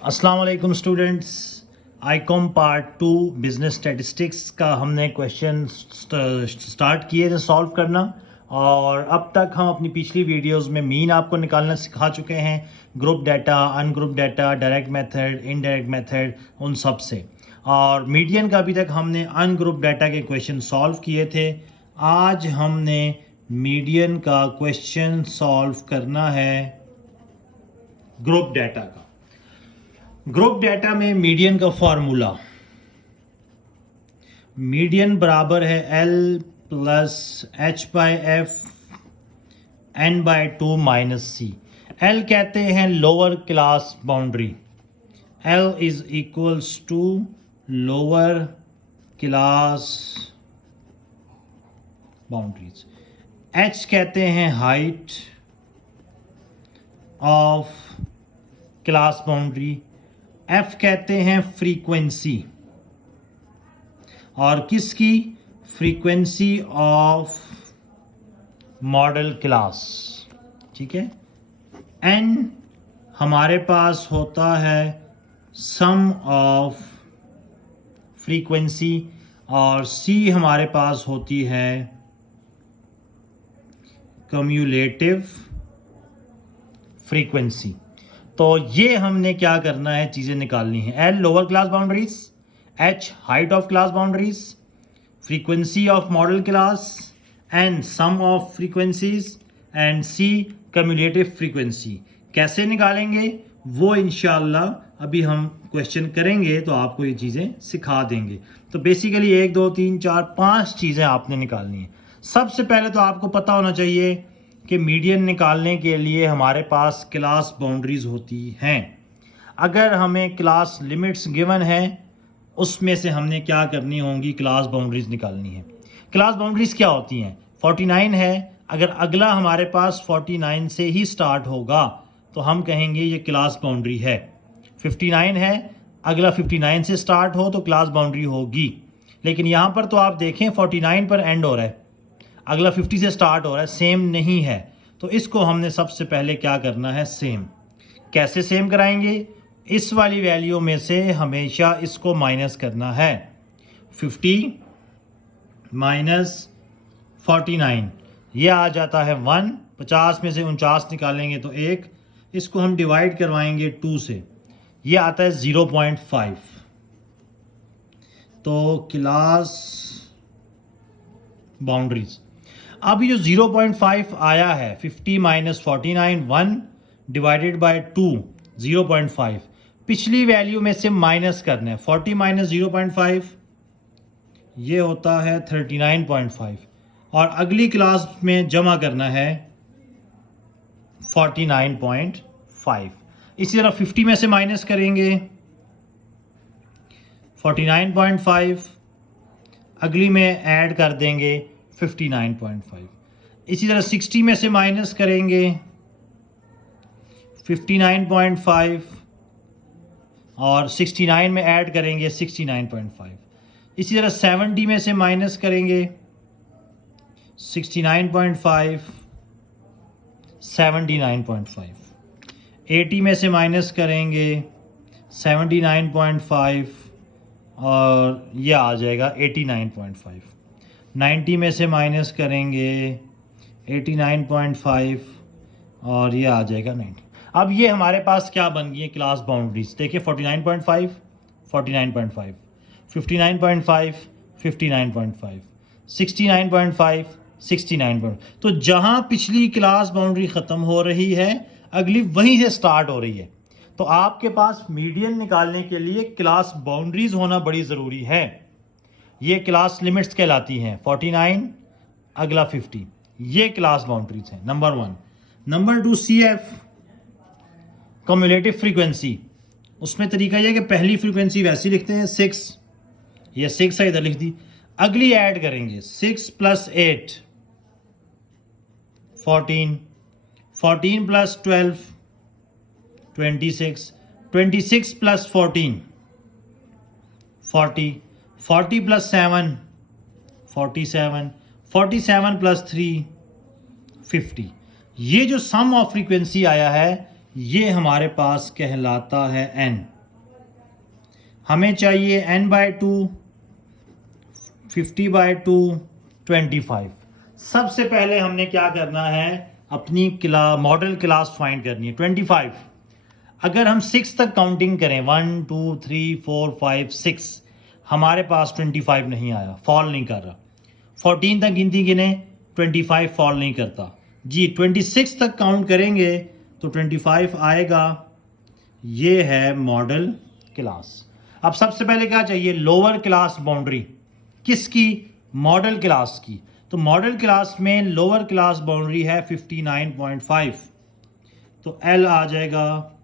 अस्सलाम वालेकुम students. Icom part 2 business statistics का हमने क्वेश्चन स्टार्ट किए थे सॉल्व करना, और अब तक हम अपनी पिछली वीडियोस में मीन आपको निकालना सिखा चुके हैं, group data, ungroup data, direct method, indirect method, उन सब से। और मीडियन का अभी तक हमने अनग्रुप डाटा के क्वेश्चन सॉल्व किए थे। आज हमने मीडियन का क्वेश्चन सॉल्व करना है ग्रुप डाटा का। ग्रुप डाटा में मीडियन का फॉर्मूला, मीडियन बराबर है L plus H by F N by 2 minus C। L कहते हैं lower class boundary, L is equals to lower class boundaries. H कहते हैं height of class boundary, F कहते हैं फ्रीक्वेंसी, और किसकी? Frequency of modal class. ठीक है। N हमारे पास होता है सम ऑफ फ्रीक्वेंसी, और C हमारे पास होती है कम्युलेटिव फ्रीक्वेंसी। तो ये हमने क्या करना है, चीज़ें निकालनी है। L lower class boundaries, H height of class boundaries, frequency of modal class, N sum of frequencies, and C cumulative frequency. कैसे निकालेंगे वो इंशाल्लाह अभी हम क्वेश्चन करेंगे तो आपको ये चीज़ें सिखा देंगे। तो बेसिकली 1 2 3 4 5 चीज़ें आपने निकालनी है। सबसे पहले तो आपको पता होना चाहिए कि मीडियन निकालने के लिए हमारे पास क्लास बाउंड्रीज होती हैं। अगर हमें क्लास लिमिट्स गिवन है, उसमें से हमने क्या करनी होंगी, क्लास बाउंड्रीज निकालनी है। क्लास बाउंड्रीज क्या होती हैं? 49 है, अगर अगला हमारे पास 49 से ही स्टार्ट होगा तो हम कहेंगे ये क्लास बाउंड्री है। 59 है, अगला 59 से स्टार्ट हो तो क्लास बाउंड्री होगी। लेकिन यहाँ पर तो आप देखें 49 पर एंड हो रहा है, अगला 50 से स्टार्ट हो रहा है, सेम नहीं है। तो इसको हमने सबसे पहले क्या करना है, सेम। कैसे सेम कराएंगे? इस वाली वैल्यू में से हमेशा इसको माइनस करना है। 50 माइनस 49 ये आ जाता है 1। 50 में से 49 निकालेंगे तो 1, इसको हम डिवाइड करवाएंगे 2 से, ये आता है 0.5। तो क्लास बाउंड्रीज, अब ये जो 0.5 आया है, 50 माइनस 49, 1 डिवाइडेड बाय 2, 0.5, पिछली वैल्यू में से माइनस करना है। 40 माइनस 0.5 ये होता है 39.5, और अगली क्लास में जमा करना है 49.5। इसी तरह 50 में से माइनस करेंगे 49.5, अगली में ऐड कर देंगे 59.5। इसी तरह 60 में से माइनस करेंगे 59.5, और 69 में ऐड करेंगे 69.5। इसी तरह 70 में से माइनस करेंगे 69.5, 79.5। 80 में से माइनस करेंगे 79.5, और यह आ जाएगा 89.5। 90 में से माइनस करेंगे 89.5, और ये आ जाएगा 90। अब ये हमारे पास क्या बन गई है, क्लास बाउंड्रीज। देखिए 49.5, 49.5, 59.5, 59.5, 69.5, 69. तो जहां पिछली क्लास बाउंड्री खत्म हो रही है, अगली वहीं से स्टार्ट हो रही है। तो आपके पास मीडियन निकालने के लिए क्लास बाउंड्रीज होना बड़ी ज़रूरी है। ये क्लास लिमिट्स कहलाती हैं। 49 अगला 50, ये क्लास बाउंड्रीज हैं, number 1। Number 2 CF cumulative frequency. उसमें तरीका यह कि पहली फ्रीक्वेंसी वैसी लिखते हैं 6, ये 6 है, इधर लिख दी। अगली ऐड करेंगे 6 plus 8 14, 14 plus 12 26, 26 plus 14 40, 40 plus 7 47, 47 plus 3 50। ये जो सम ऑफ फ्रीक्वेंसी आया है, ये हमारे पास कहलाता है n। हमें चाहिए n/2, 50/2, 25। सबसे पहले हमने क्या करना है, अपनी मॉडल क्लास फाइंड करनी है 25। अगर हम 6 तक काउंटिंग करें 1 2 3 4 5 6, हमारे पास 25 नहीं आया, फॉल नहीं कर रहा। 14 तक गिनती गिने, 25 फॉल नहीं करता जी। 26 तक काउंट करेंगे तो 25 आएगा। ये है मॉडल क्लास। अब सबसे पहले क्या चाहिए, लोअर क्लास बाउंड्री। किसकी, मॉडल क्लास की। तो मॉडल क्लास में लोअर क्लास बाउंड्री है 59.5, तो L आ जाएगा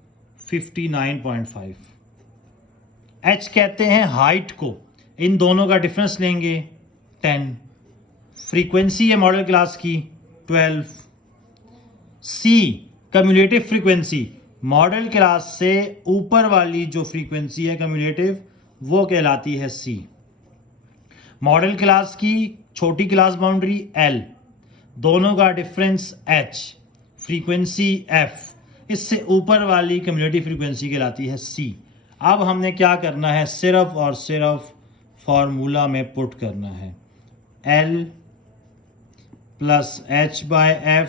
59.5। H कहते हैं हाइट को, इन दोनों का डिफरेंस लेंगे 10। फ्रीक्वेंसी है मॉडल क्लास की 12। C cumulative frequency, model class से ऊपर वाली जो फ्रीक्वेंसी है कम्युलेटिव, वो कहलाती है C। मॉडल क्लास की छोटी क्लास बाउंड्री L, दोनों का डिफरेंस H, फ्रीक्वेंसी F, इससे ऊपर वाली कम्युलेटिव फ्रीक्वेंसी कहलाती है C। अब हमने क्या करना है, सिर्फ और सिर्फ फॉर्मूला में पुट करना है, L plus H/F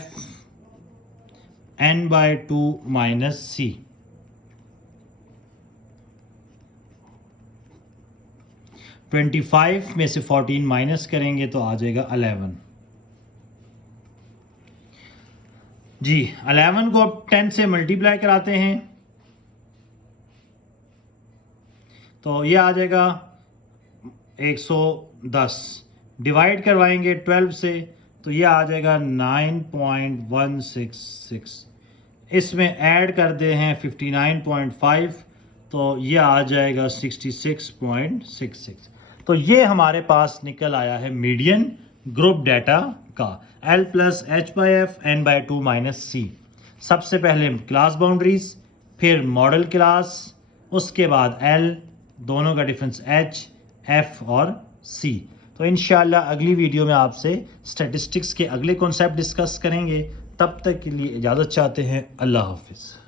n/2 minus C। तो 25 में से 14 माइनस करेंगे तो आ जाएगा 11 जी। 11 को अब 10 से मल्टीप्लाई कराते हैं तो ये आ जाएगा 110। डिवाइड करवाएंगे 12 से तो ये आ जाएगा 9.166। इसमें ऐड कर दे हैं 59.5 तो ये आ जाएगा 66.66। तो ये हमारे पास निकल आया है मीडियन ग्रुप डाटा का, L plus H/F n/2 minus C। सबसे पहले क्लास बाउंड्रीज, फिर मॉडल क्लास, उसके बाद L, दोनों का डिफरेंस H, F और C। तो इंशाल्लाह अगली वीडियो में आपसे स्टैटिस्टिक्स के अगले कॉन्सेप्ट डिस्कस करेंगे। तब तक के लिए इजाज़त चाहते हैं। अल्लाह हाफिज़।